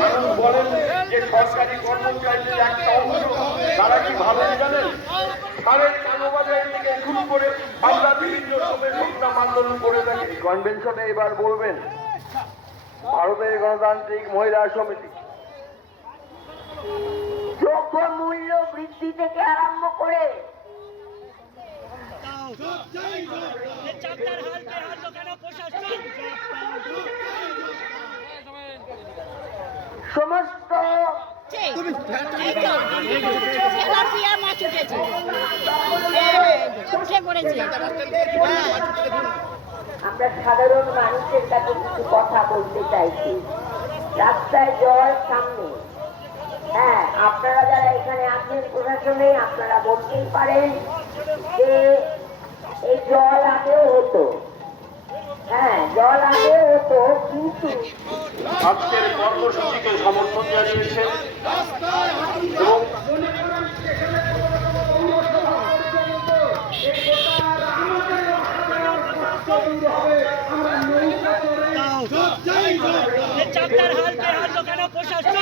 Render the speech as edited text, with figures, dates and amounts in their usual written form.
মানুষ বলেন যে সরকারি কর্মচারীদের একটা অংশ তারা কি ভালো জানেন? সারের কালোবাজারের থেকে শুরু করে আমরা বিভিন্ন সময় সংগ্রাম আন্দোলন করে থাকি। কনভেনশনে এবার বলবেন ভারতের গণতান্ত্রিক মহিলা সমিতি দ্রব্য মূল্য বৃদ্ধি থেকে আরম্ভ করে সমস্ত আমরা সাধারণ মানুষের কাছে কিছু কথা বলতে চাইছি। রাস্তায় জল সামনে, হ্যাঁ, আপনারা যারা এখানে আছেন প্রশাসনে আপনারা বলতেই পারেন যে এই জল আগেও হতো, হ্যাঁ জল আগেও হতো, কিন্তু আজকের কর্মসূচিকে সমর্থন জানিয়েছে এবং চারটার হাল কেন প্রশাসন